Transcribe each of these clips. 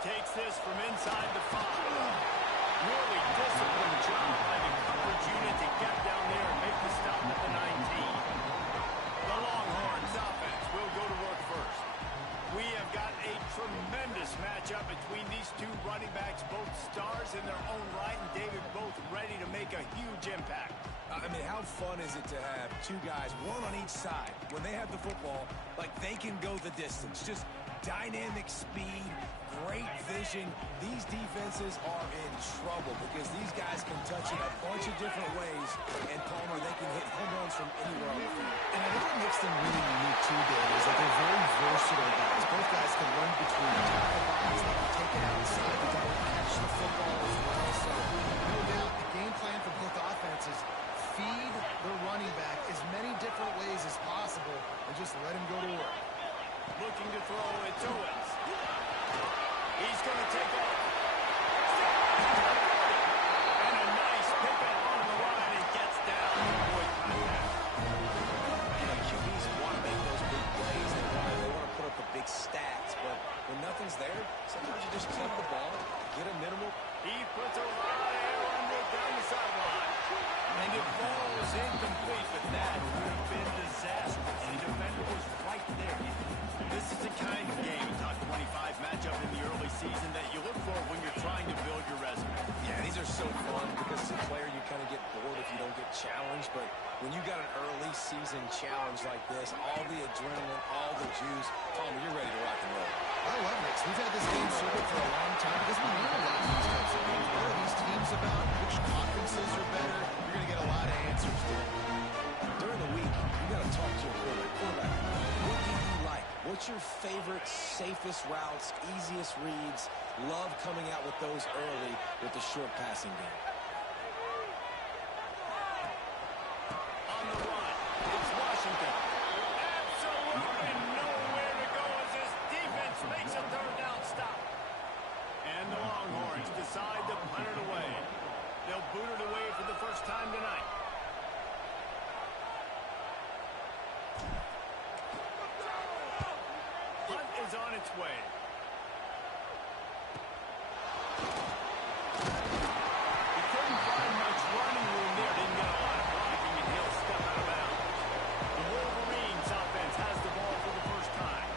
takes this from inside the 5. Really disciplined job by the coverage unit to get down there and make the stop at the 19. The Longhorns offense will go to work first. We have got a tremendous matchup between these two running backs, both stars in their own right, and David, both ready to make a huge impact. I mean, how fun is it to have two guys, one on each side, when they have the football, like they can go the distance. Just dynamic speed, great vision. These defenses are in trouble because these guys can touch it a bunch of different ways, and Palmer, they can hit home runs from anywhere on the field. And I think what makes them really unique too, Dave, is that they're very versatile guys. Both guys can run between tackle bodies, they can take it outside, they can catch the football as well. So no doubt the game plan for both offenses, feed the running back as many different ways as possible and just let him go to work. Looking to throw it to us. He's going to take off. And a nice pickup on the line and gets down. Boy, contact. You know, QBs want to make those big plays. They want to put up the big stats. But when nothing's there, sometimes you just take the ball, get a minimal. He puts a lot of air under it down the sideline. And it falls incomplete, but that would have been disastrous. The defender was right there. This is the kind of game, top 25 matchup in the early season that you look for when you're trying to build your resume. Yeah, these are so fun because as a player you kind of get bored if you don't get challenged. But when you got an early season challenge like this, all the adrenaline, all the juice, Palmer, you're ready to rock and roll. I love this. We've had this game circled for a long time because we know a lot of these types of games. What are these teams about? Which conferences are better? You're going to get a lot of answers to it. During the week, you got to talk to your quarterback. What do you like? What's your favorite, safest routes, easiest reads? Love coming out with those early with the short passing game. On the run, it's Washington. Absolutely nowhere to go as this defense makes a third down stop. And the Longhorns decide to punt it away. They'll boot it away for the first time tonight. Punt is on its way. He couldn't find much running room there. Didn't get a lot of blocking, and he'll step out of bounds. The Wolverines offense has the ball for the first time.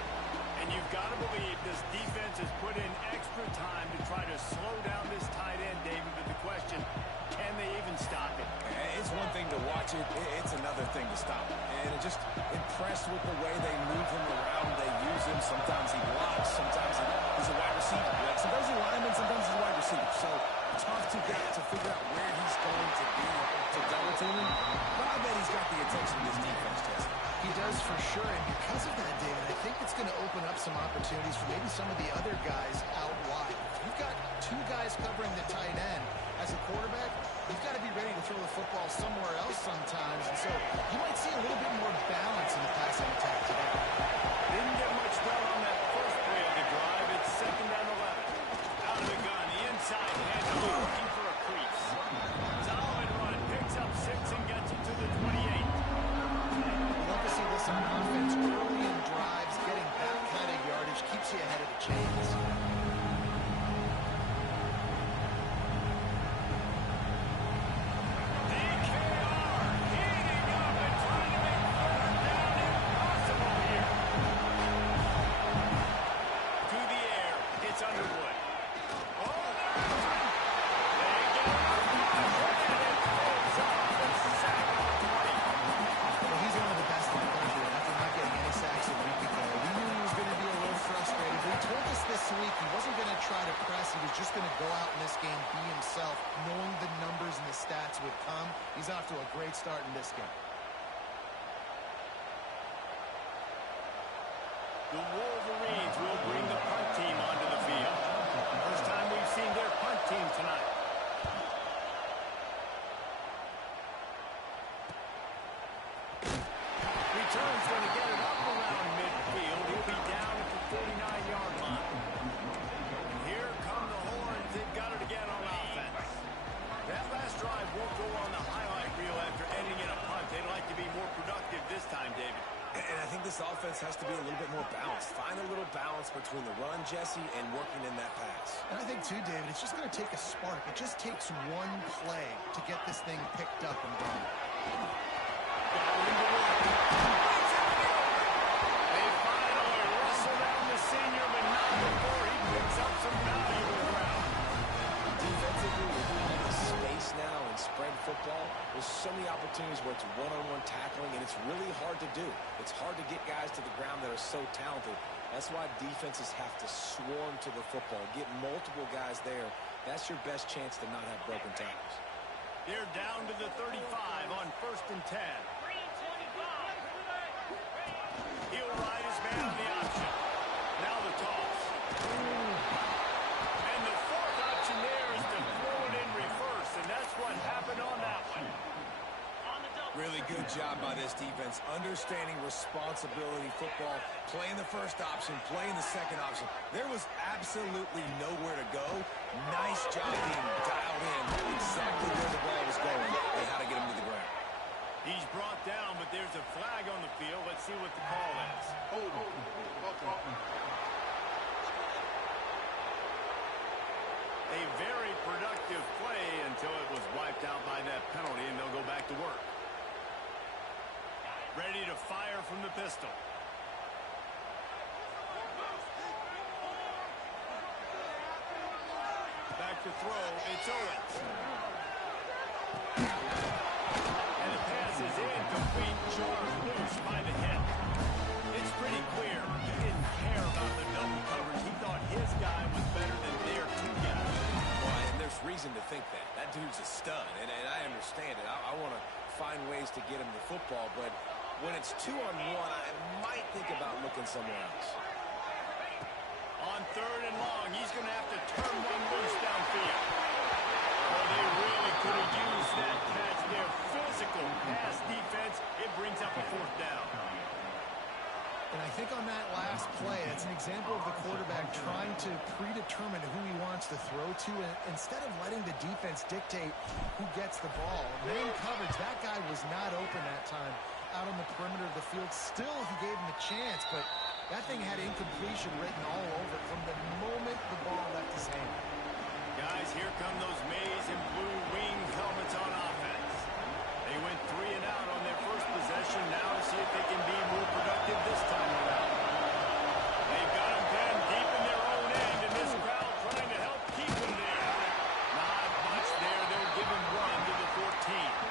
And you've got to believe this defense has put in extra time to try to slow down this tight end, David. But the question, can they even stop it? It's one thing to watch it. It's another thing to stop it. And just impressed with the way they move him around. They use him. Sometimes he blocks. Sometimes he's a wide receiver. Sometimes he's a lineman. Sometimes he's a wide receiver. So tough to figure out where he's going to be to double team him. But I bet he's got the attention of this defense, Jesse. He does for sure, and because of that, David, I think it's going to open up some opportunities for maybe some of the other guys out wide. If you've got two guys covering the tight end as a quarterback, you've got to be ready to throw the football somewhere else sometimes, and so you might see a little bit more balance in the passing attack today. Didn't get much done on that first play of the drive. It's 2nd and 11. Out of the gun, the inside handoff, looking for a crease. Solid run, picks up 6 and gets it to the 28. Love to see this on offense early in drives. Getting that kind of yardage keeps you ahead of the chains. He's off to a great start in this game. The Wolverines will bring the punt team onto the field. First time we've seen their punt team tonight. Return's going to get it up around midfield. He'll be down at the 49-yard line. And here come the Horns. They've got it again on offense. That last drive won't go on the highlight reel after ending in a punt. They'd like to be more productive this time, David. And I think this offense has to be a little bit more balanced. Find balance between the run, Jesse, and working in that pass. And I think, too, David, it's just going to take a spark. It just takes one play to get this thing picked up and going. They finally wrestle down the senior, but not before he picks up some valuable ground. Defensively, with all the space now in spread football, there's so many opportunities where it's one-on-one tackling, and it's really hard to do. It's hard to get guys to the ground that are so talented. That's why defenses have to swarm to the football, get multiple guys there. That's your best chance to not have broken tackles. They're down to the 35 on 1st and 10. He'll ride his man on the option. Now the toss. And the 4th option there is to throw it in reverse, and that's what happened on that one. Really good job by this defense, understanding responsibility football, playing the first option, playing the second option. There was absolutely nowhere to go. Nice job being dialed in exactly where the ball was going and how to get him to the ground. He's brought down, but there's a flag on the field. Let's see what the call is. A very productive play until it was wiped out by that penalty, and they'll go back to work. Ready to fire from the pistol. Back to throw. It's Owens. And the pass is incomplete. Jarred loose by the hip. It's pretty clear he didn't care about the double coverage. He thought his guy was better than their 2 guys. Well, and there's reason to think that. That dude's a stud, and I understand it. I want to find ways to get him the football, but when it's 2-on-1, I might think about looking somewhere else. On 3rd and long, he's going to have to turn one loose downfield. Well, they really could have used that catch there. Physical pass defense. It brings up a 4th down. And I think on that last play, it's an example of the quarterback trying to predetermine who he wants to throw to, and instead of letting the defense dictate who gets the ball. Main coverage, that guy was not open that time out on the perimeter of the field. Still, he gave him a chance, but that thing had incompletion written all over it from the moment the ball left his hand. Guys, here come those maize and blue wing helmets on offense. They went 3 and out on their first possession. Now to see if they can be more productive this time around. They've got them pinned deep in their own end, and this crowd trying to help keep them there. Not much there. They'll give him run to the 14.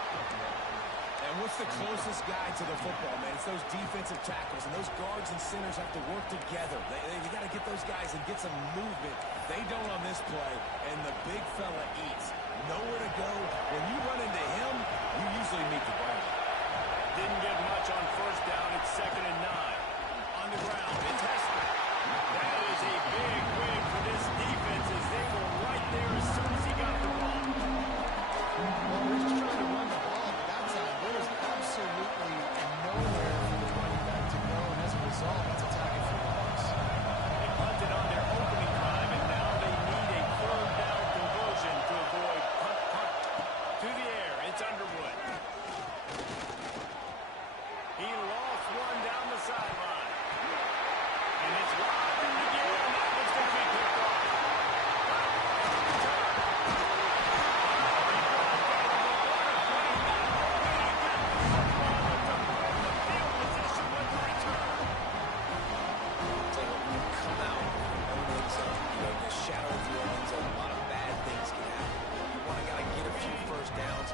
And what's the closest guy to the football, man? It's those defensive tackles, and those guards and centers have to work together. They got to get those guys and get some movement. They don't on this play, and the big fella eats. Nowhere to go. When you run into him, you usually meet the ground. Didn't get much on 1st down. It's 2nd and 9. On the ground, it's Hester. That is a big win for this defense as they were right there as soon as he got the ball. Well, we're just trying to run the ball, but that time there was absolutely nowhere for the running back to go, and as a result, it's attacking for loss. They punted on their opening drive, and now they need a 3rd down conversion to avoid punt. To the air, it's Underwood. He lost one down the sideline. And it's wide again, and that one's going to be picked off.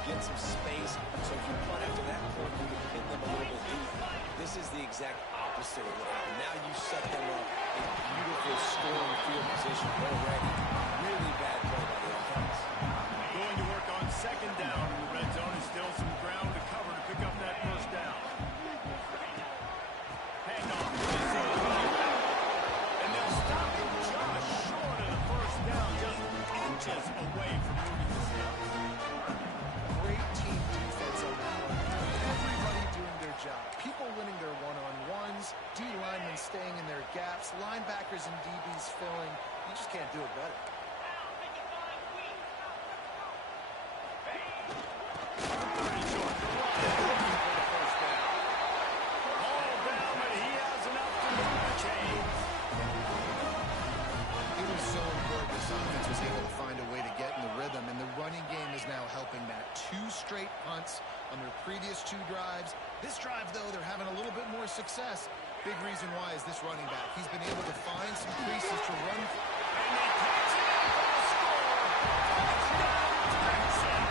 Get some space, so if you punt after that point, you can pin them a little bit deep. This is the exact opposite of what happened. Now you set them up in beautiful scoring field position already. Really bad play by the offense. Going to work on 2nd down. The red zone is still some ground to cover to pick up that 1st down. Handoff. And they'll stop him just short of the 1st down, just inches away from moving the sticks. Great team defense on that one. Everybody doing their job. People winning their one-on-ones, D linemen staying in their gaps, linebackers and DBs filling. You just can't do it better. Pretty short. Looking for the 1st down. All down, but he has enough to move the chains. offense on their previous 2 drives. This drive, though, they're having a little bit more success. Big reason why is this running back. He's been able to find some creases to run. And he takes it out for the score. Touchdown, Texas.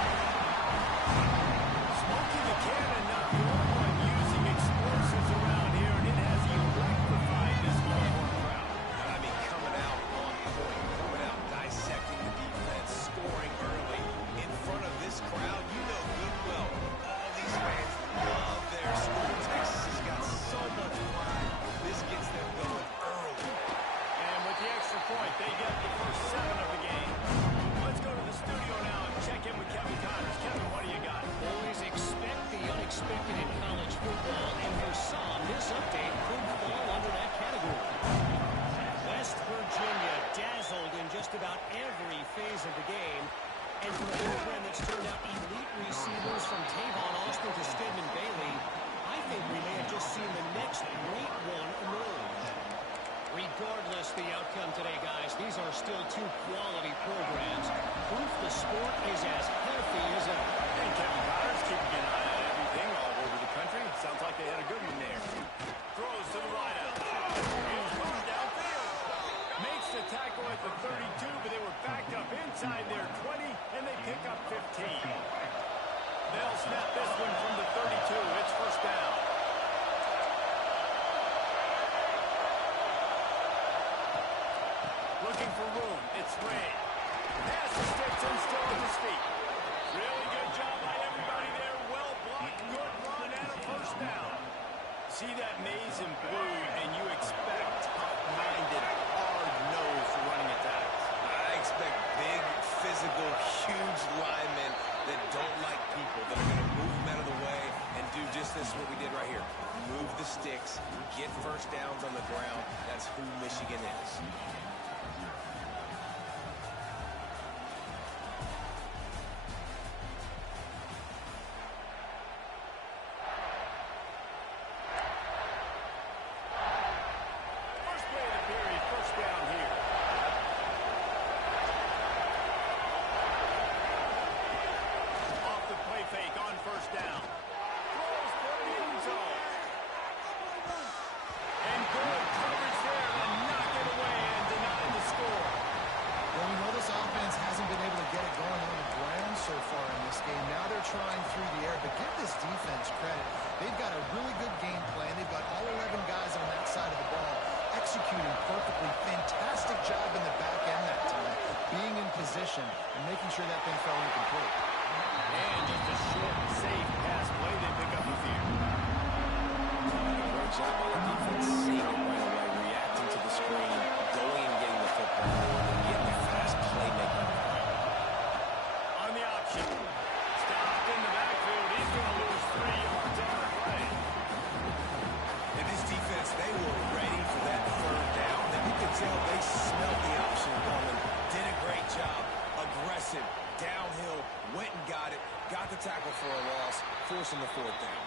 Smoking the cannon, not the only one using explosives around here, and it has electrified this Longhorn crowd. I mean, coming out on point, coming out dissecting the defense, scoring early in front of this crowd. You know good well, all these fans love their school. Texas has got so much pride. This gets them going early. And with the extra point, they get the first 7 of the game. Let's go to the studio now and check in with Kevin Connors. Kevin, what do you got? Always expect the unexpected in college football, and for some, this update could fall under that category. West Virginia dazzled in just about every phase of the game, and for a program that's turned out elite receivers from Tavon Austin to Stedman Bailey, I think we may have just seen the next great one emerge. Regardless the outcome today, guys, these are still 2 quality programs. Proof the sport is as healthy as ever. And Kevin Connors keeping an eye on everything all over the country. Sounds like they had a good one there. Throws to the right out. He's going downfield. Makes the tackle at the 32, but they were backed up inside their 20, and they pick up 15. They'll snap this one from the 32. It's first down. Looking for room. It's Ray. Pass the sticks and still on his feet. Really good job by everybody there. Well blocked. Good run and a first down. See that maze in blue, and you expect tough-minded, hard-nosed running attacks. I expect big, physical, huge linemen that don't like people, that are going to move them out of the way and do just this, what we did right here. Move the sticks, get first downs on the ground. That's who Michigan is. Trying through the air, but give this defense credit. They've got a really good game plan. They've got all 11 guys on that side of the ball executing perfectly. Fantastic job in the back end that time, being in position and making sure that thing fell incomplete. And just a short, safe pass play they pick up with here. Great job by the defense, seeing it right away, reacting to the screen, going and getting the football, getting the fast playmaking. On the option. In the backfield, he's going to lose 3 yards on the play. And this defense, they were ready for that third down. And you could tell they smelled the option coming. Did a great job. Aggressive, downhill, went and got it. Got the tackle for a loss, forcing the 4th down.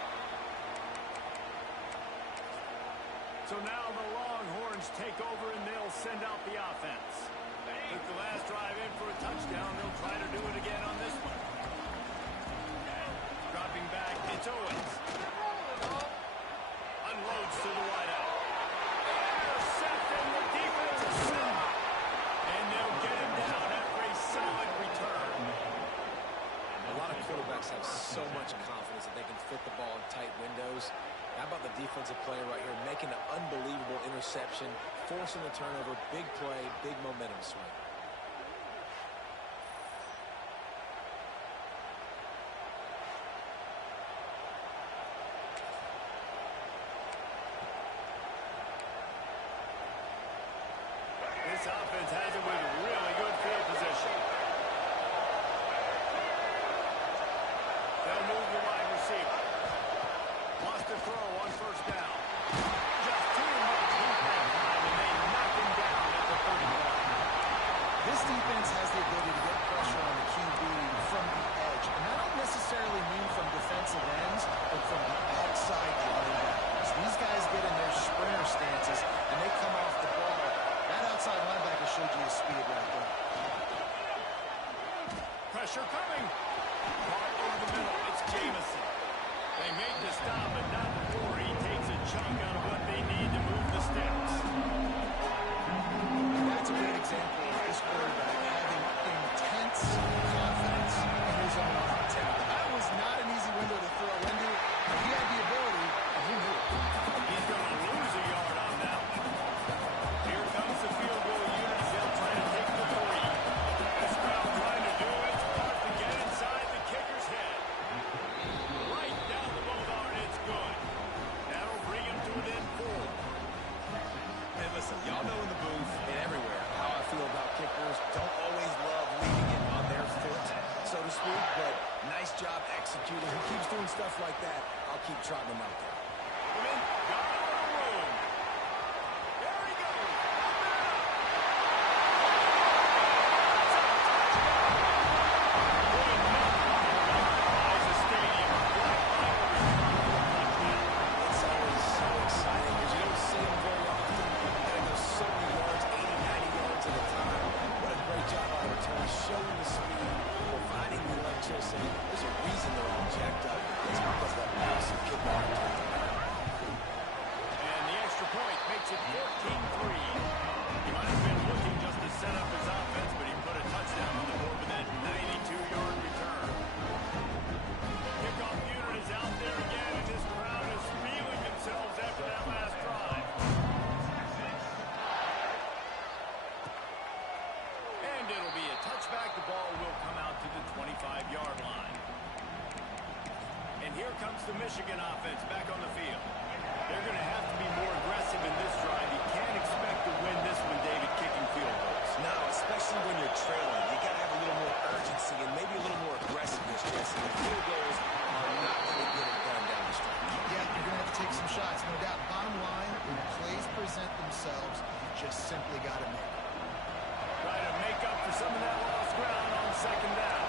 So now the Longhorns take over and they'll send out the offense. Took the last drive in for a touchdown. They'll try to do it again on this one. Dropping back, it's Owens. Unloads to the wideout. Intercepted, the defense is set. And they'll get him down after a solid return. A lot of quarterbacks have so much confidence that they can fit the ball in tight windows. How about the defensive player right here making an unbelievable interception, forcing the turnover, big play, big momentum swing. This offense has it with really good field position. They'll move the wide receiver. Lost a throw on first down. Just too much heat that time, and they knock him down at the 31. This defense has the ability to get pressure on the QB from the edge. And I don't necessarily mean from defensive ends, but from the outside linebackers. These guys get in their sprinter stances, and they come off the ball. That outside linebacker showed you his speed right there. Pressure coming. Caught over the middle. It's Jamison. They make the stop, but not before he takes a chunk out of what they need to move the sticks. That's a great example of this quarterback having intense confidence in his own arm talent. That was not an easy window to throw into, but he had the ability, and he knew it. He's going to lose a yard on that one. Here comes the field goal unit. They'll try to take the three. This crowd trying to do its part to get inside the kicker's head. Right down the boulevard, it's good. That'll bring him to within 4. Hey, listen, y'all know in the booth and everywhere how I feel about kickers. Don't always love leaving it on their foot, so to speak, but nice job executing. He keeps doing stuff like that. I'll keep trotting him out there. Come in. Got a little room. There he goes. It's always so exciting because you don't see him very often. And there's so many yards, 80, 90 yards at a time. What a great job on return, showing the speed, providing the electricity. There's a reason they're all jacked up. It's because that massive kick return. And the extra point makes it 14-3. He might have been looking just to set up his offense, but he put a touchdown on the board with that 92-yard return. Kickoff unit is out there again, and this crowd is feeling themselves after that last drive. And it'll be a touchback. The ball will come out to the 25-yard line. And here comes the Michigan offense back on the field. They're going to have to be more aggressive in this drive. You can't expect to win this one, David, kicking field goals. No, especially when you're trailing. You got to have a little more urgency and maybe a little more aggressiveness, Jesse. The field goals are not going to get it done down the stretch. Yeah, you're going to have to take some shots, no doubt. Bottom line, when plays present themselves, you just simply got to make it. Try to make up for some of that lost ground on second down.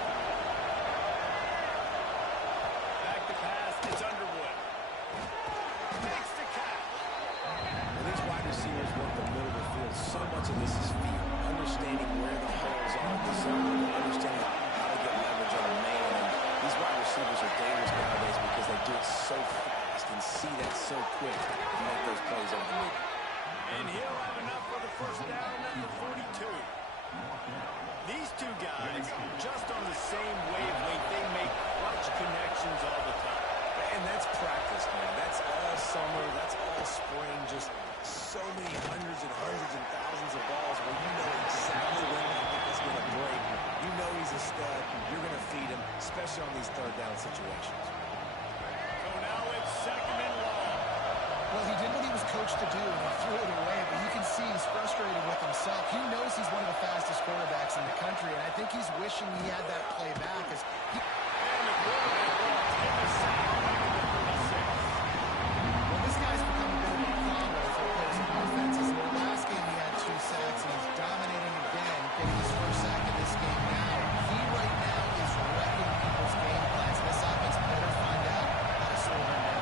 Back to pass, it's Underwood. Makes the catch. And these wide receivers work the middle of the field. So much of this is feel, understanding where the holes are in the zone, understanding how to get leverage on a man. And these wide receivers are dangerous nowadays because they do it so fast and see that so quick and make those plays over the middle. And he'll have enough for the first down at the 42. These two guys, just on the same wavelength, they make clutch connections all the time. And that's practice, man. That's all summer. That's all spring. Just so many hundreds and thousands of balls where you know exactly when that is going to break. You know he's a stud. You're going to feed him, especially on these third down situations. So now it's second and long. Well, he did what he was coached to do, and he threw it away, but you can see he's frustrated with himself. He knows he's one of the fastest quarterbacks in the country, and I think he's wishing he had that play back. And the quarterback will take a sack back at the 36. Well, this guy's become a bit of a problem for opposing offenses. In the last game, he had 2 sacks, and he's dominating again, getting his first sack in this game now. He right now is wrecking people's game plans, and this offense better find out how to slow him down.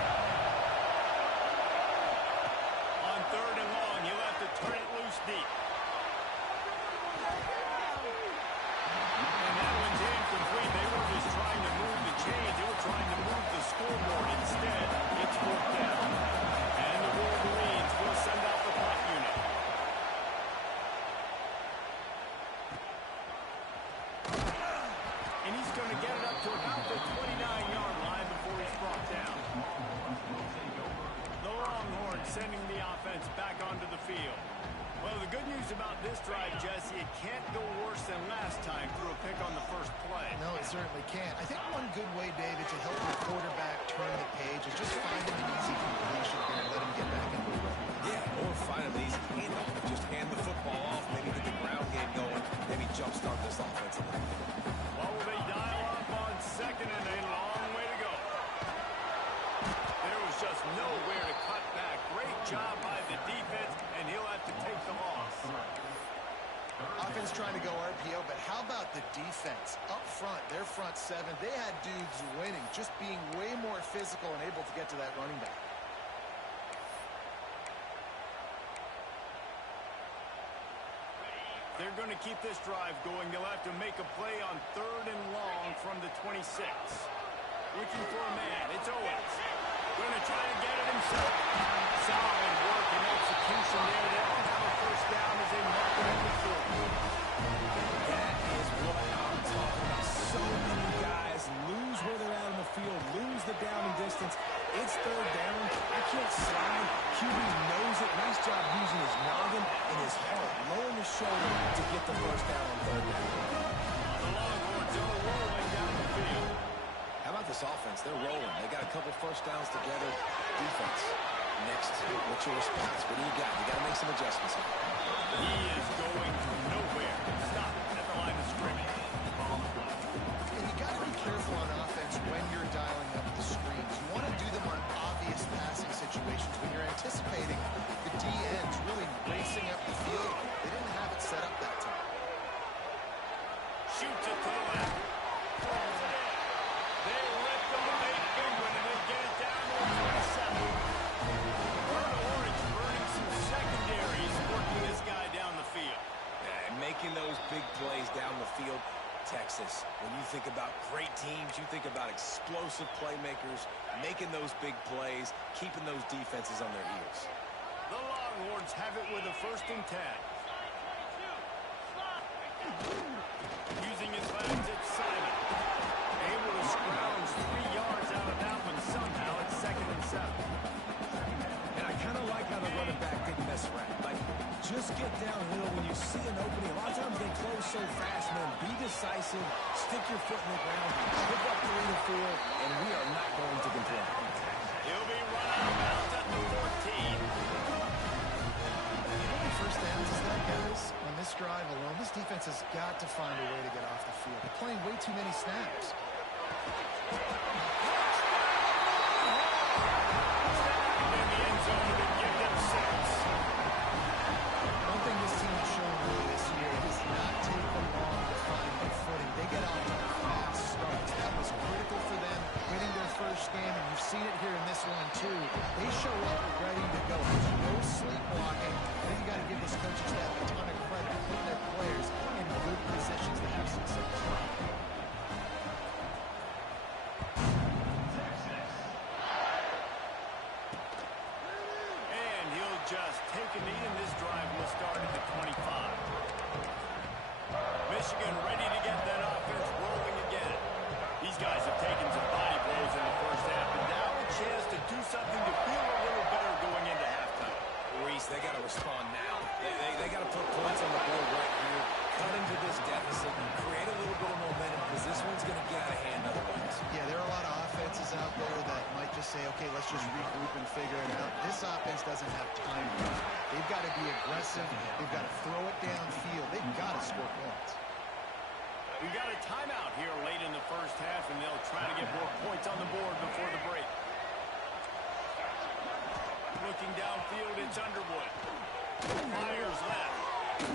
On third and long, he'll have to turn it loose deep. And that one's incomplete. They were just trying to move the chains. They were trying to move the scoreboard. Instead, it's fourth down. And the Wolverines will send out the punt unit. And he's going to get it up to about the 29-yard line before he's brought down. The Longhorns sending the offense back onto the field. Well, the good news about this drive, Jesse, it can't go worse than last time through a pick on the first play. No, it certainly can't. I think one good way, David, to help your quarterback turn the page is just find him an easy completion here and let him get back into the run. Yeah, or find him an easy handoff. Just hand the football off, maybe get the ground game going, maybe jumpstart this offense a little bit. Well, they dial up on second and a long way to go. There was just nowhere to cut back. Great job by the defense, and he'll have to take the loss. Offense trying to go RPO, but how about the defense? Up front, their front seven, they had dudes winning, just being way more physical and able to get to that running back. They're going to keep this drive going, they'll have to make a play on 3rd and long from the 26. Looking for a man. It's Owens. Going to try to get it himself. Solid work and execution there. They don't have a first down as they mark it in the field. That is what I'm talking about. So many guys lose where they're at on the field, lose the down and distance. It's 3rd down. I can't slide. QB knows it. Nice job using his noggin and his heart, lowering his shoulder to get the first down on 3rd down. The Longhorns are rolling down the field. How about this offense? They're rolling. They got a couple first downs together. Defense. Next, what's your response? What do you got? You got to make some adjustments here. He is going to nowhere. Stop at the line of scrimmage. And you got to be careful on offense when you're dialing up the screens. You want to do them on obvious passing situations when you're anticipating the DNs really racing up the field. They didn't have it set up that time. Shoots it to the left. Throws it in. They lift them a big one, and they get it down to the 27. Burnt Orange burning some secondaries, working this guy down the field. And making those big plays down the field. Texas, when you think about great teams, you think about explosive playmakers, making those big plays, keeping those defenses on their heels. The Longhorns have it with a 1st and 10. Using his legs, it's Simon. Able to scrounge 3 yards out of that one somehow. It's 2nd and 7. And I kind of like how the running back didn't mess around. Like, just get downhill when you see an opening. A lot of times they close so fast, man. Be decisive. Stick your foot in the ground. Pick up 3 to 4, and we are not going to complain. He'll be run out of bounds at the 14. How many first downs is that, guys? On this drive alone, this defense has got to find a way to get off the field. They're playing way too many snaps. One thing this team has shown really this year, it does not take them long to find their footing. They get off to fast starts. That was critical for them winning their first game, and you've seen it here in this one too. They show up ready to go. There's no sleepwalking. I think you got to give this coaching staff a ton of credit for putting their players in good positions to have success. And he'll just take a knee, and this drive will start at the 25. Michigan ready to get that offense rolling again. These guys have taken some body blows in the first half, and now a chance to do something to feel a little better going into halftime. Reese, they got to respond now. They got to put points on the board right here, cut into this deficit, create a little bit of momentum, because this one's going to get out of hand otherwise. Yeah, there are a lot of offenses out there that might just say, okay, let's just regroup and figure it out. This offense doesn't have time. They've got to be aggressive. They've got to throw it downfield. They've got to score points. We've got a timeout here late in the first half, and they'll try to get more points on the board before the break. Looking downfield, it's Underwood. Fires left.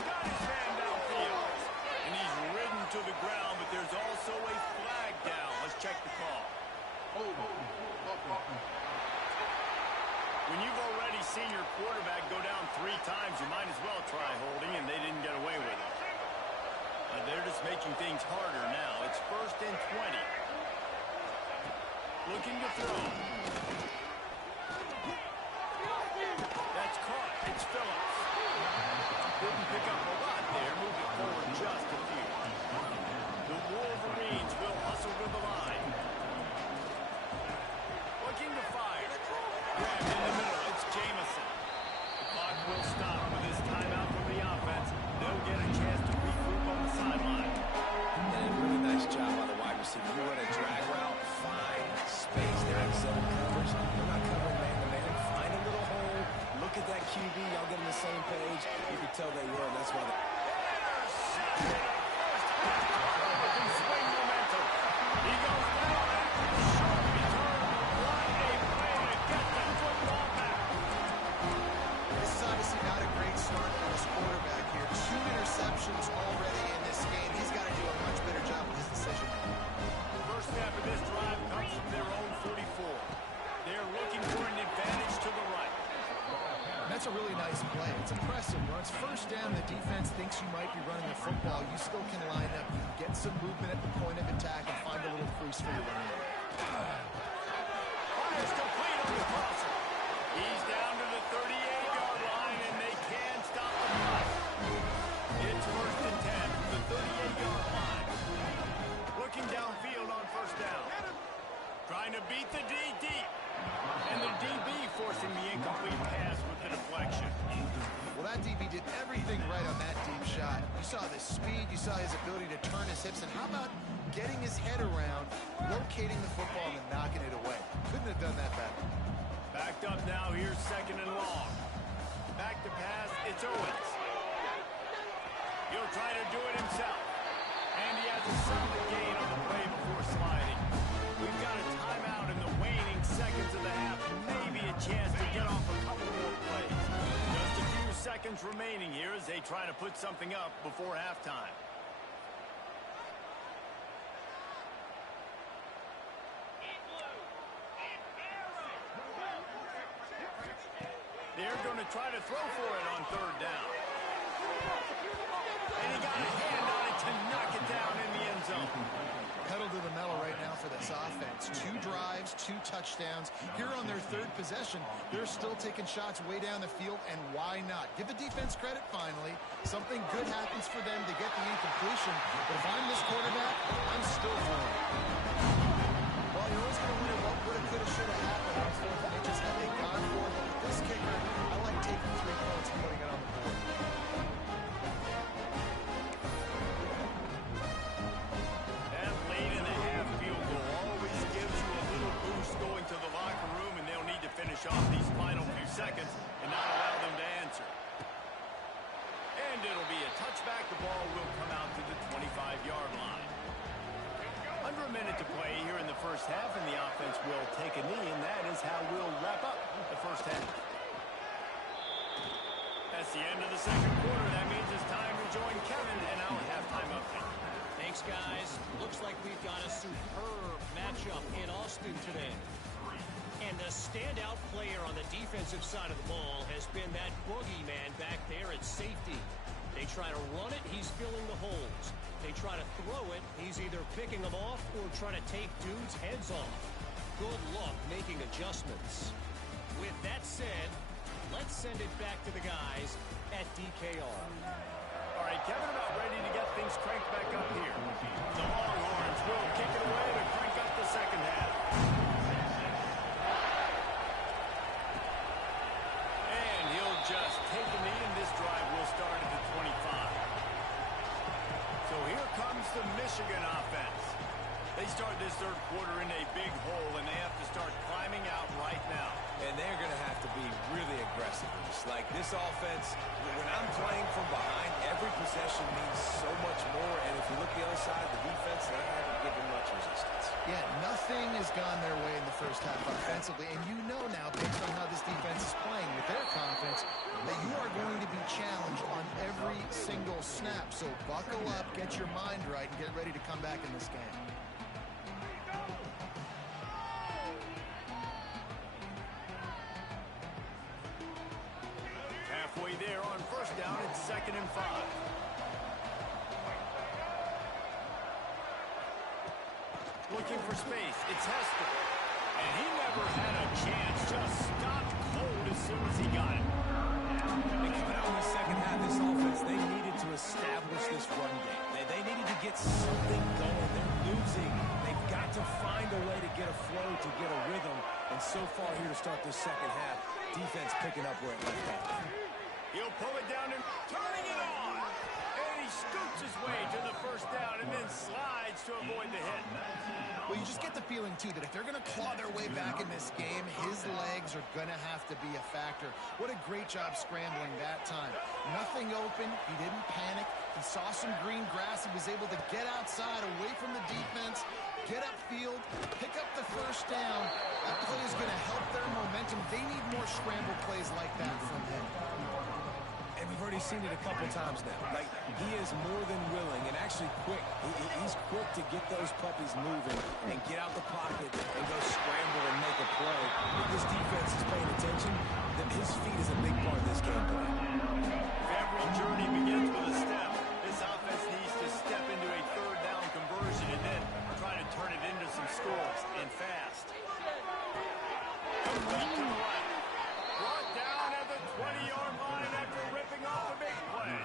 Got his man downfield. And he's ridden to the ground, but there's also a flag down. Let's check the call. When you've already seen your quarterback go down 3 times, you might as well try holding, and they didn't get away with it. They're just making things harder now. It's 1st and 20. Looking to throw. That's caught. It's Phillips. Didn't pick up a lot there. Moved it forward just a few. The Wolverines will hustle to the line. Looking to fire. Grabbed in the middle. It's Jamison. The clock will stop with this timeout from the offense. They'll get a chance to regroup on the sideline. And a really nice job by the wide receiver. You run a drag route, find space there in zone coverage. They're not covering man-to-man. Find a little hole. Look at that QB. Y'all get on the same page. You can tell they were. That's why they... Swing momentum. He goes down after the short return. What a play to get that football back. This is obviously not a great start for this quarterback here. 2 interceptions already in this game. He's got to do a much better job with his decision. First half of this drive comes from their own 44. They're looking for an advantage to the right. That's a really nice play. It's impressive. When it's first down, the defense thinks you might be running the football. You still can line up. You can get some movement at the point of attack and find a little crease for your running. Fires complete on the crosser. He's down to the 38-yard line, and they can't stop the run. It's first and 10 from the 38-yard line. Looking downfield on first down. Trying to beat the D deep. And the DB forcing the incomplete pass with the deflection. Well, that DB did everything right on that deep shot. You saw the speed, you saw his ability to turn his hips, and how about getting his head around, locating the football, and knocking it away? Couldn't have done that better. Backed up now, here's second and long. Back to pass, it's Owens. He'll try to do it himself. And he has a solid gain on the play before sliding. We've got a timeout in the waning seconds of the half. Maybe a chance to get off a couple more plays. Just a few seconds remaining here as they try to put something up before halftime. They're going to try to throw for it on third down. And he got a hand on it to knock it down in the end zone. Pedal to the metal right now for this offense. 2 drives, 2 touchdowns. Here on their third possession, they're still taking shots way down the field, and why not? Give the defense credit finally. Something good happens for them to get the incompletion. But if I'm this quarterback, I'm still for it. Well, you're always going to wonder what woulda, coulda, shoulda happened on 4th and inches had they gone for it. But with this kicker, I like taking 3 points and putting it on the board. That late in the half field goal always gives you a little boost going to the locker room, and they'll need to finish off these final few seconds and not allow them to answer. And it'll be a touchback. The ball will come out to the 25-yard line. Under a minute to play here in the first half, and the offense will take a knee, and that is how we'll wrap up the first half. That's the end of the second quarter. That means it's time to join Kevin and our halftime update. Thanks, guys. Looks like we've got a superb matchup in Austin today. And the standout player on the defensive side of the ball has been that boogeyman back there at safety. They try to run it, he's filling the holes. They try to throw it, he's either picking them off or trying to take dudes' heads off. Good luck making adjustments. With that said, let's send it back to the guys at DKR. All right, Kevin, about ready to get things cranked back up here. The Longhorns will kick it away to crank up the second half. And he'll just take a knee, and this drive will start at the 25. So here comes the Michigan offense. They start this third quarter in a big hole, and they have to start climbing out right now. And they're going to have to be really aggressive. Like this offense, when I'm playing from behind, every possession means so much more. And if you look the other side, the defense, they haven't given much resistance. Yeah, nothing has gone their way in the first half offensively. And you know now, based on how this defense is playing with their confidence, that you are going to be challenged on every single snap. So buckle up, get your mind right, and get ready to come back in this game. Halfway there on first down, it's 2nd and 5. Looking for space, it's Hester. And he never had a chance, just stopped cold as soon as he got it. And coming out in the second half, this offense, they needed to establish this run game. They needed to get something going. They're losing. They've got to find a way to get a flow, to get a rhythm. And so far here to start this second half, defense picking up where it left off. He'll pull it down and turning it on. And he scoots his way to the first down and then slides to avoid the hit. Well, you just get the feeling, too, that if they're going to claw their way back in this game, his legs are going to have to be a factor. What a great job scrambling that time. Nothing open. He didn't panic. He saw some green grass. He was able to get outside, away from the defense, get upfield, pick up the first down. That play is going to help their momentum. They need more scramble plays like that from him. And And we've already seen it a couple times now. Like, he is more than willing and actually quick. He's quick to get those puppies moving and get out the pocket and go scramble and make a play. If this defense is paying attention, then his feet is a big part of this game plan. Every journey begins with a step. This offense needs to step into a third down conversion and then try to turn it into some scores and fast. Complete to the right. Brought down at the 20-yard line after ripping off a big play.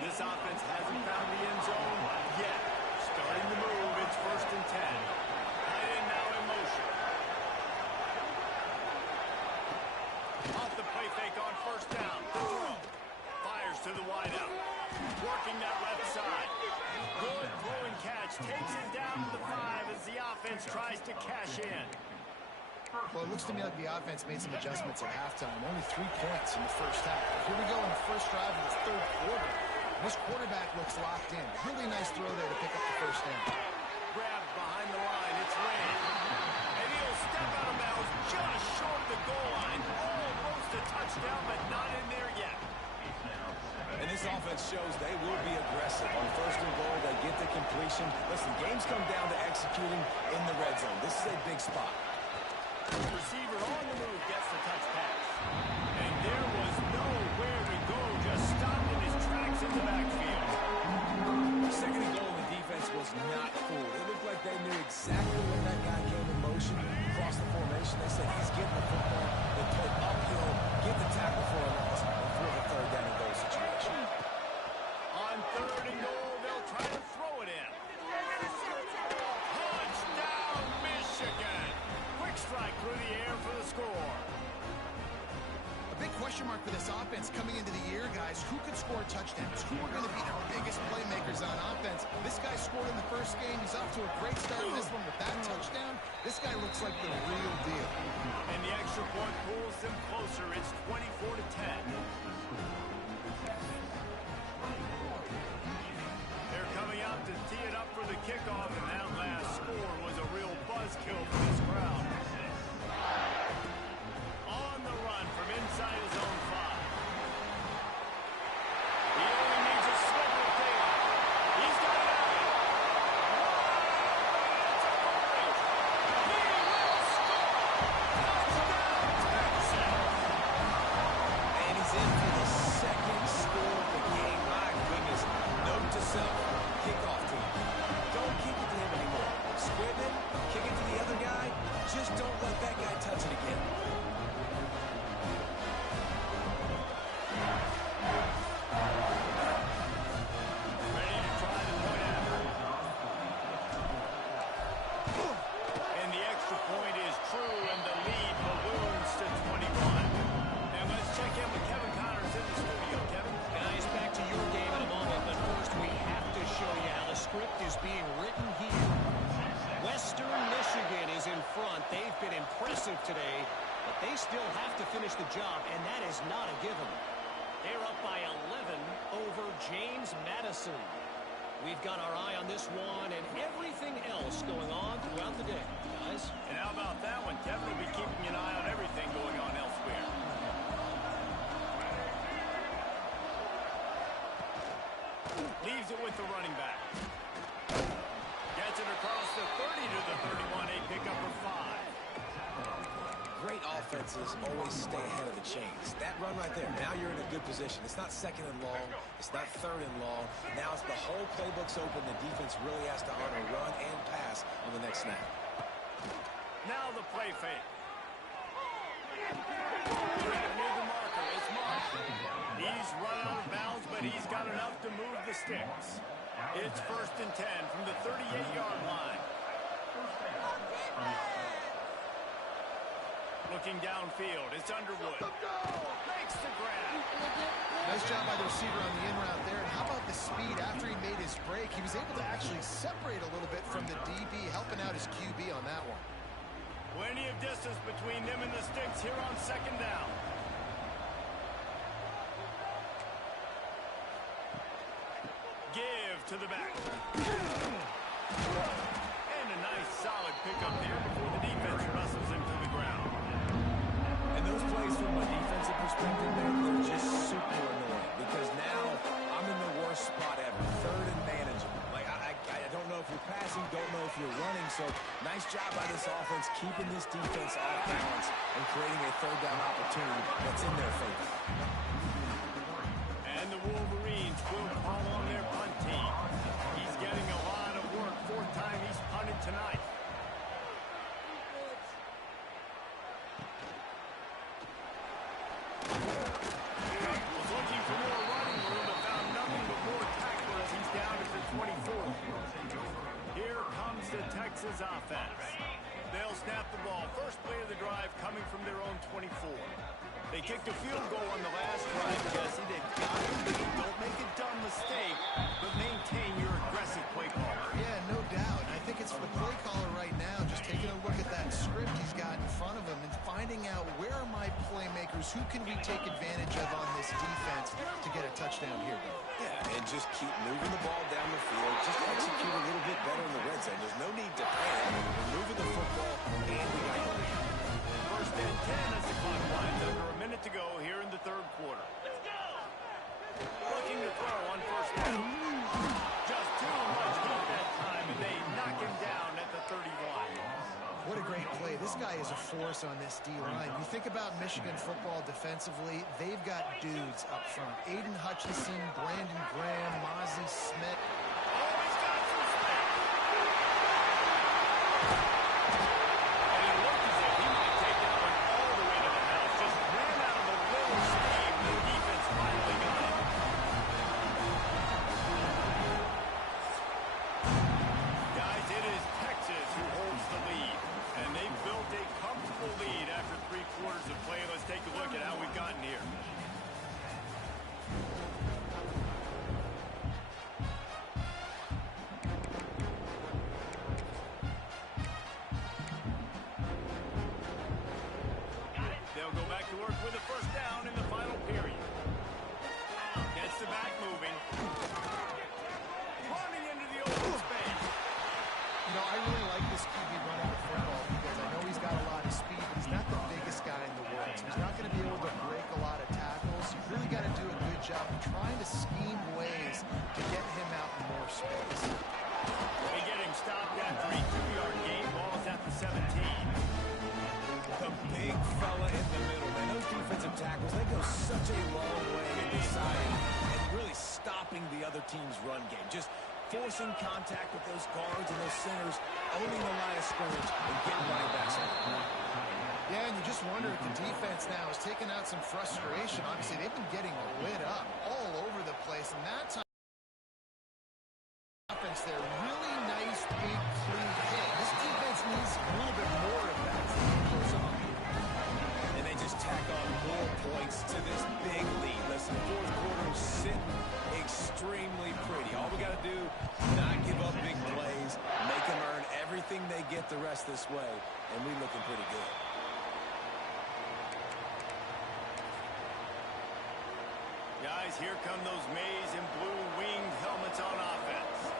This offense hasn't found the end zone yet. Starting to move, it's 1st and 10. Tight end now in motion. Off the play fake on 1st down. The throw. Fires to the wideout. Working that left side. Good throw and catch. Takes it down to the 5 as the offense tries to cash in. Well, it looks to me like the offense made some adjustments at halftime. Only 3 points in the first half. Here we go in the first drive of this third quarter. This quarterback looks locked in. Really nice throw there to pick up the 1st down. Grabbed behind the line. It's Rand. And he'll step out of bounds just short of the goal line. Almost a touchdown, but not in there yet. And this offense shows they will be aggressive. On 1st and goal, they get the completion. Listen, games come down to executing in the red zone. This is a big spot. Receiver on the move gets the touch pass. And there was nowhere to go. Just stopped in his tracks in the backfield. 2nd and goal, the defense was not fooled. It looked like they knew exactly when that guy came in motion across the formation. They said he's getting the football. They play uphill, get the tackle for a loss, and for the 3rd down and goal situation. On 3rd and goal, they'll try to throw it in. Touchdown, Michigan. Quick strike through the air for the score. A big question mark for this offense coming into the year, guys. Who could score touchdowns? Who are going to be our biggest playmakers on offense? This guy scored in the first game. He's off to a great start in this one with that touchdown. This guy looks like the real deal. And the extra point pulls them closer. It's 24 to 10. They're coming out to tee it up for the kickoff, and that last score was a real buzzkill for this crowd. On the run from inside his own 5. He only needs a sliver of daylight. He's got it out. He will score. Touchdown, Texas. And he's in for the 2nd score of the game. My goodness. Note to self, kickoff team. Don't kick it to him anymore. Squib it, kick it to the other guy. Just don't let that guy touch it again. Ready to try the point after. And the extra point is true, and the lead balloons to 21. And let's check in with Kevin Connors in the studio. Kevin? Guys, back to your game in a moment, but first we have to show you how the script is being written here. Western Michigan is in front. They've been impressive today, but they still have to finish the job, and that is not a given. They're up by 11 over James Madison. We've got our eye on this one and everything else going on throughout the day, guys. And how about that one? Kevin will be keeping an eye on everything going on elsewhere. Leaves it with the running back. Gets it across the 30 to the 31. A pickup for 5. Great offenses always stay ahead of the chains. That run right there, now you're in a good position. It's not 2nd and long. It's not 3rd and long. Now it's the whole playbook's open. The defense really has to honor run and pass on the next snap. Now the play fake. Right near the marker. It's Mark. He's run out of bounds, but he's got enough to move the sticks. It's 1st and 10 from the 38-yard line. Looking downfield, it's Underwood. Makes the grab. Nice job by the receiver on the in route there. And how about the speed after he made his break? He was able to actually separate a little bit from the DB, helping out his QB on that one. Plenty of distance between them and the sticks here on 2nd down. Give to the back. And a nice solid pickup there before the defense wrestles him to the ground. And those plays from a defensive perspective, man, they're just super annoying because now I'm in the worst spot ever. Third and manageable. Like, I don't know if you're passing, don't know if you're running. So nice job by this offense keeping this defense off balance and creating a third down opportunity that's in their favor. And the Wolverines will call on their punt team. He's getting a lot of work. Fourth time he's punted tonight. Was looking for more running room, but found nothing but more tacklers. He's down at the 24. Here comes the Texas offense. They'll snap the ball. First play of the drive coming from their own 24. They kicked a field goal on the last drive, Jesse. They've got to lead. Don't make a dumb mistake, but maintain your aggressive play caller. Yeah, no doubt. I think it's the play caller right now, just taking a look at that script he's got in front of him and finding out where are my playmakers, who can we take advantage of on this defense to get a touchdown here, Bill. Yeah, and just keep moving the ball down the field. Just execute a little bit better in the red zone. There's no need to panic. We're moving the football, and we got the lead. First and 10 as the clock winds under a minute to go here in the third quarter. Looking to throw on first down. Just too much heat that time, and they knock him down at the 31. What a great play. This guy is a force on this D-line. You think about Michigan football defensively, they've got dudes up front. Aiden Hutchinson, Brandon Graham, Mozzie Smith. Always got some space. And it looked as if he might take that one all the way to the house. Just ran out of the little steam. The defense finally got him. Guys, it is Texas who holds the lead. And they've built a comfortable lead after 3 quarters of play. Let's take a look at how we've gotten here. They'll go back to work with a first down in the final period. Gets the back moving. Running into the open space. You know, I really like this QB running the football because I know he's got a lot of speed, but he's not the biggest guy in the world. So he's not going to be able to break a lot of tackles. You really got to do a good job of trying to scheme ways to get him out in more space. They get him stopped after a 2-yard gain. Ball's at the 17. The big fella in the middle, man. Those defensive tackles, they go such a long way in deciding and really stopping the other team's run game. Just forcing contact with those guards and those centers, owning the line of scrimmage, and getting running backs on. Yeah, and you just wonder if the defense now is taking out some frustration. Obviously, they've been getting lit up all over the place, and that time offense there, really nice, big, clean hit. This defense needs a little bit more of that as the game goes on. And they just tack on more points to this big lead. Listen, fourth quarter is sitting extremely pretty. All we got to do, not give up big plays, make them earn everything they get the rest this way, and we looking pretty good. Guys, here come those maize and blue winged helmets on offense.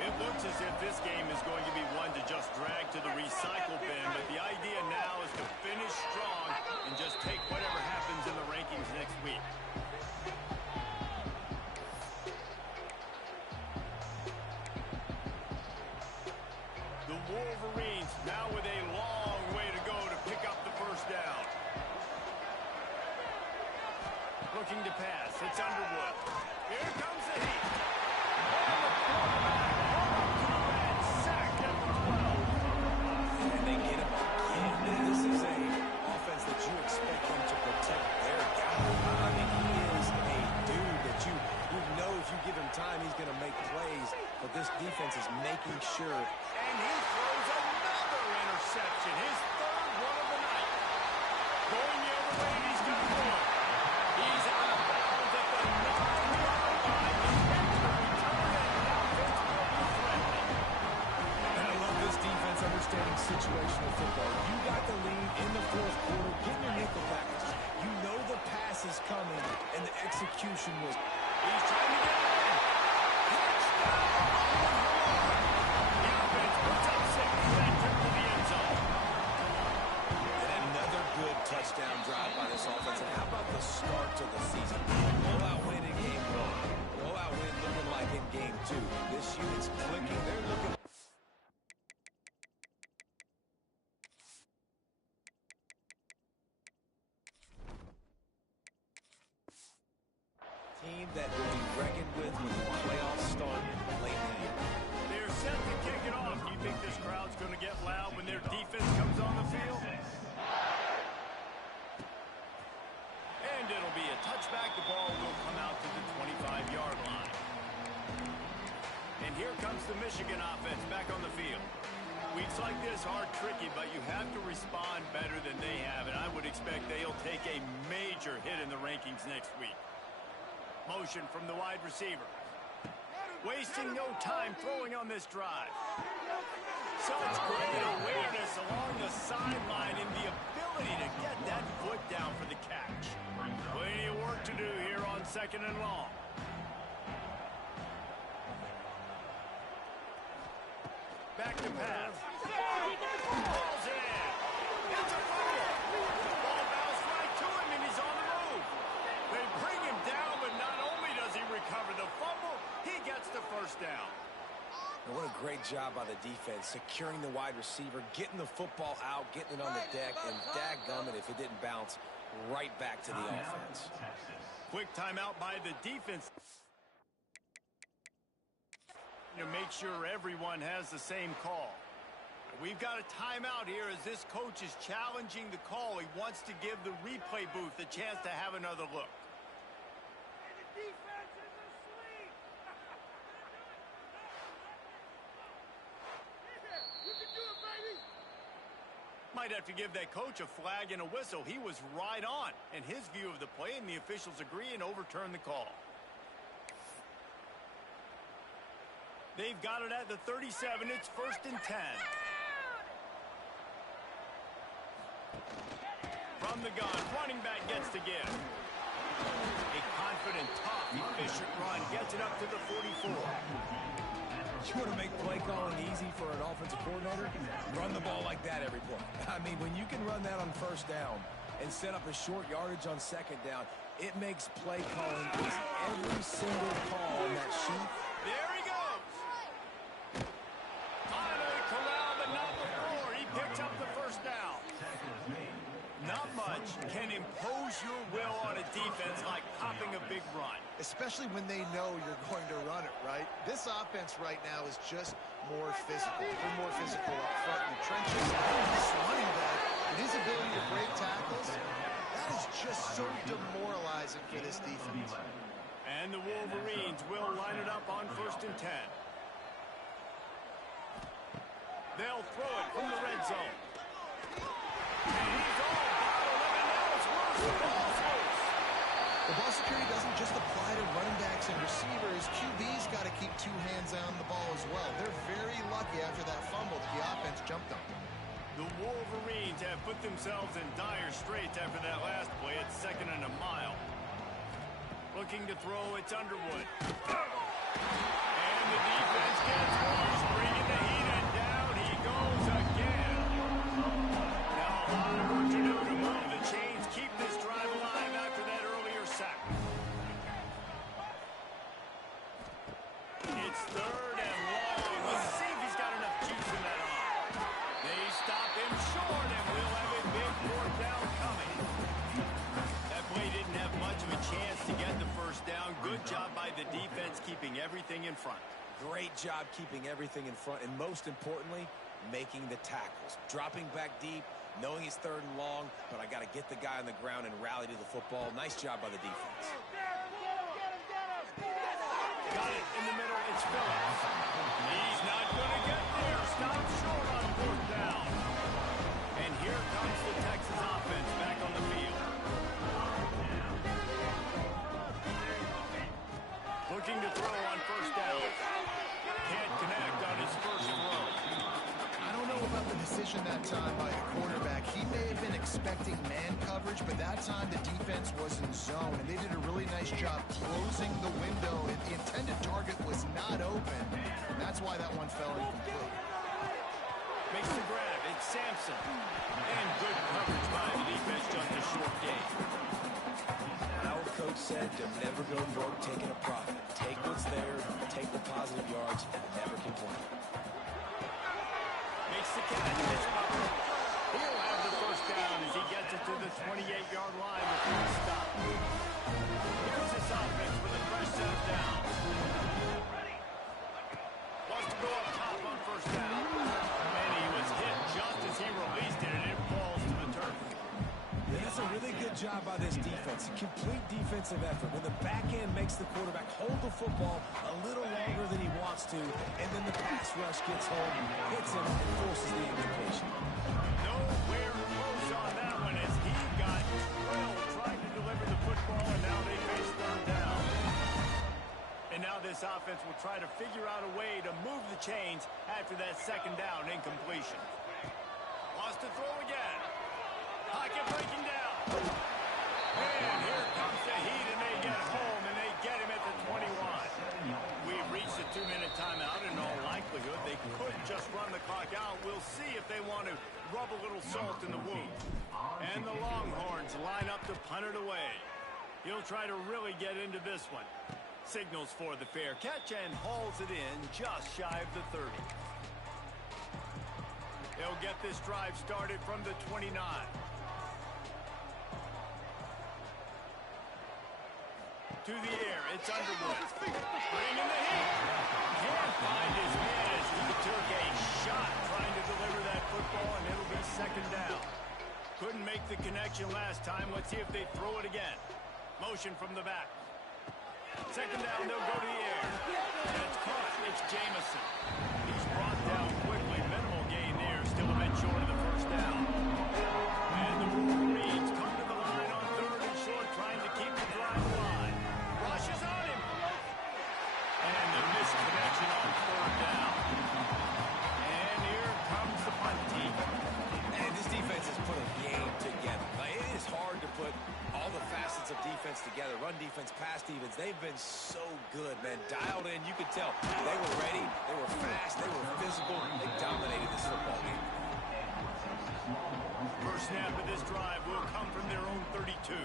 It looks as if this game is going to be one to just drag to the recycle bin, but the idea now is to finish strong and just take whatever happens in the rankings next week. The Wolverines now with a long way to go to pick up the first down. Looking to pass. It's Underwood. Here comes the heat. And the quarterback and sacked at the 12. And they get him again. This is a offense that you expect them to protect their guy. I mean, he is a dude that you know if you give him time, he's going to make plays. But this defense is making sure. And he throws another interception. His third one of the night. Going the other way, and he's got more. He's out of bounds at the 9-yard line. He makes the return, and the offense will be threatening. And I love this defense understanding situational football. You got the lead in the fourth quarter. Get your nickel package. You know the pass is coming, and the execution was. He's trying to get it in. Touchdown! The offense puts up 6. That took to the end zone. And another good touchdown Here comes the Michigan offense back on the field. Weeks like this are tricky, but you have to respond better than they have, and I would expect they'll take a major hit in the rankings next week. Motion from the wide receiver. Wasting no time throwing on this drive. Such great awareness along the sideline and the ability to get that foot down for the catch. Plenty of work to do here on 2nd and long. Back to pass. Balls it in. It's a fumble. The ball bounced right to him, and he's on the move. They bring him down, but not only does he recover the fumble, he gets the first down. And what a great job by the defense, securing the wide receiver, getting the football out, getting it on the deck, and dadgummit if it didn't bounce right back to the offense. Quick timeout by the defense to make sure everyone has the same call. We've got a timeout here as this coach is challenging the call. He wants to give the replay booth a chance to have another look. The defense is asleep. You can do it, baby. Might have to give that coach a flag and a whistle. He was right on in his view of the play, and the officials agree and overturn the call. They've got it at the 37. It's 1st and 10. From the gun, running back gets to give. A confident, tough, efficient run gets it up to the 44. You want to make play calling easy for an offensive coordinator? Run the ball like that every play. I mean, when you can run that on 1st down and set up a short yardage on 2nd down, it makes play calling easy. Every single call on that sheet. There he goes. Finally corral, but not before. He picks up the 1st down. Not much can impose your will on a defense like popping a big run. Especially when they know you're going to run it, right? This offense right now is just more physical. They're more physical up front in the trenches. This running back and his ability to break tackles, that is just so demoralizing for this defense. And the Wolverines will line it up on 1st and 10. They'll throw it from the red zone. And he's all bottled up, and now it's worse. The ball's loose. The ball security doesn't just apply to running backs and receivers. QB's got to keep 2 hands on the ball as well. They're very lucky after that fumble that the offense jumped on. The Wolverines have put themselves in dire straits after that last play. It's 2nd and a mile. Looking to throw, it's Underwood. And the defense gets loose, bringing the heat, and down he goes again. Now a lot of work to do to move the chains, keep this drive alive after that earlier sack. It's 3rd and long. Let's see if he's got enough juice in that arm. They stop him short, and we'll have a big 4th down coming. That play didn't have much of a chance to get the 1st down. Good job by the defense keeping everything in front. Great job keeping everything in front, and most importantly, making the tackles. Dropping back deep, knowing he's 3rd and long, but I got to get the guy on the ground and rally to the football. Nice job by the defense. Got it in the middle. It's Phillips. He's not going to get there. Stop short on 4th down. And here comes the Texas offense back on the field. Looking to throw on 1st down. Can't connect on his first throw. I don't know about the decision that time by the quarterback. He may have been expecting man coverage, but that time the defense was in zone, and they did a really nice job closing the window. The intended target was not open. That's why that one fell incomplete. Makes the grab. It's Sampson. And good coverage by the defense, just a short gain. Our coach said to never go broke taking a profit. Take what's there, take the positive yards, and never complain. Makes the catch. It's covered. He'll have the 1st down as he gets it to the 28-yard line before he stops. Here's this offense with a fresh set of downs. Wants to go up top on 1st down. And he was hit just as he released it, and it falls to the turf. That's a really good job by this defense. A complete defensive effort. When the back end makes the quarterback hold the football a little longer than he wants to, and then the pass rush gets home, hits him, and forces the incompletion. Nowhere close on that one as he got drilled trying to deliver the football, and now they face third down. And now this offense will try to figure out a way to move the chains after that second down incompletion. Wants to throw again. Pocket breaking down. And here comes the heat, and they get home, and they get him at the 21. We've reached the 2-minute timeout. In all likelihood, they could just run the clock out. We'll see if they want to rub a little salt in the wound. And the Longhorns line up to punt it away. He'll try to really get into this one. Signals for the fair catch and hauls it in just shy of the 30. They'll get this drive started from the 29. To the air, it's Underwood. Bringing the heat. Can't find his man as he took a shot trying to deliver that football, and it'll be second down. Couldn't make the connection last time. Let's see if they throw it again. Motion from the back. Second down, they'll go to the air. And it's caught. It's Jamison. He's brought down quickly. Minimal gain there. Still a bit short of the first down. And the Wolverines come to the line on third and short, trying to keep the drive alive. Rushes on him. And the missed connection on third down. And here comes the punt team. And this defense has put a game together. Like, it is hard to put all the facets of defense together. Run defense, pass defense. They've been so good, man. Dialed in. You could tell they were ready. They were fast. They were physical. They dominated this football game. First snap of this drive will come from their own 32.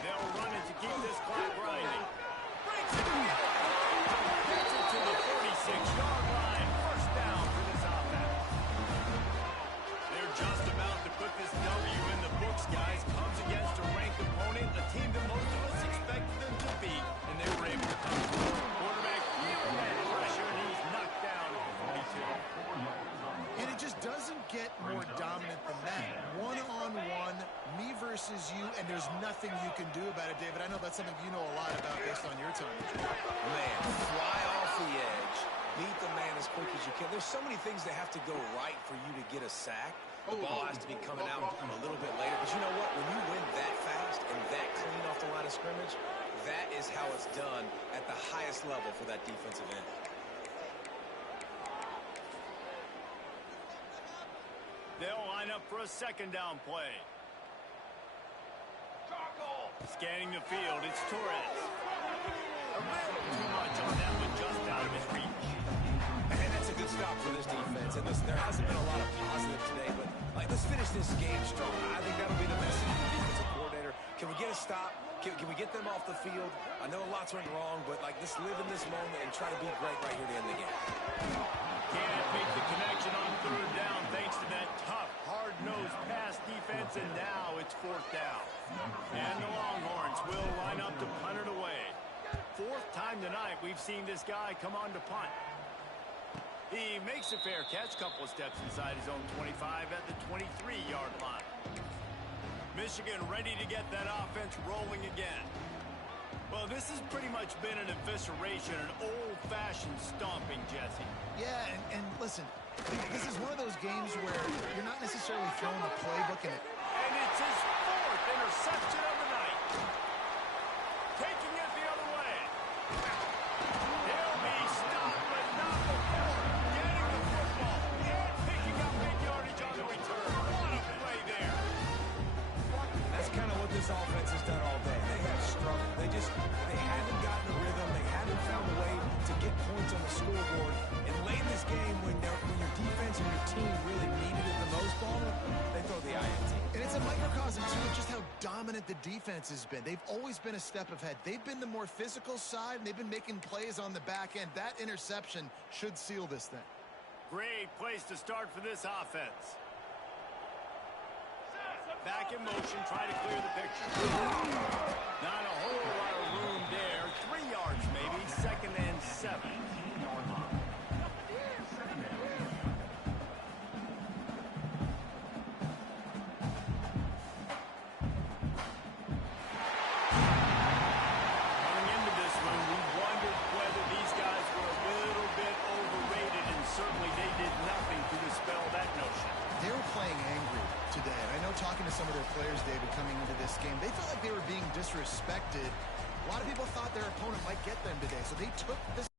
They'll run it to keep this clock grinding. Breaks it. Gets it to the 46-yard line. First down for this offense. They're just about to put this W in the books, guys. Comes against a ranked opponent, a team that most of us expected them to beat, and they were able to come through. Quarterback feeling that pressure, and he's knocked down at 42. And it just doesn't get more dominant than that. One-on-one, me versus you, and there's nothing you can do about it, David. I know that's something you know a lot about based on your time. Man, fly off the edge. Beat the man as quick as you can. There's so many things that have to go right for you to get a sack. The ball has to be coming out a little bit later. But you know what? When you win that fast and that clean off the line of scrimmage, that is how it's done at the highest level for that defensive end. They'll line up for a second down play. Scanning the field, it's Torres. A little too much on that one, just out of his reach. And that's a good stop for this defense. And listen, there hasn't been a lot of positive today, but let's finish this game strong. I think that'll be the message from the defensive coordinator. Can we get a stop? Can we get them off the field? I know lots went wrong, but let's live in this moment and try to be great right here to end the game. Can't make the connection on third down thanks to that tough, hard-nosed pass defense, and now it's fourth down. And the Longhorns will line up to punt it away. Fourth time tonight we've seen this guy come on to punt. He makes a fair catch, couple of steps inside his own 25 at the 23-yard line. Michigan ready to get that offense rolling again. Well, this has pretty much been an evisceration, an old-fashioned stomping, Jesse. Yeah, and listen, this is one of those games where you're not necessarily throwing the playbook in it. And it's his fourth interception of the night. Taking it the other way. He'll be stopped, but not before getting the football and picking up big yardage on the return. What a play there. That's kind of what this offense has done all day. They have struggled. They haven't gotten the rhythm. They haven't found a way to get points on the scoreboard. And late in this game, when your defense and your team really needed it the most, they throw the INT. And it's a microcosm, too, of just how dominant the defense has been. They've always been a step ahead. They've been the more physical side, and they've been making plays on the back end. That interception should seal this thing. Great place to start for this offense. Back in motion, try to clear the picture. Not a whole lot of room there. 3 yards maybe, second and 7. some of their players, David, coming into this game. They felt like they were being disrespected. A lot of people thought their opponent might get them today, so they took this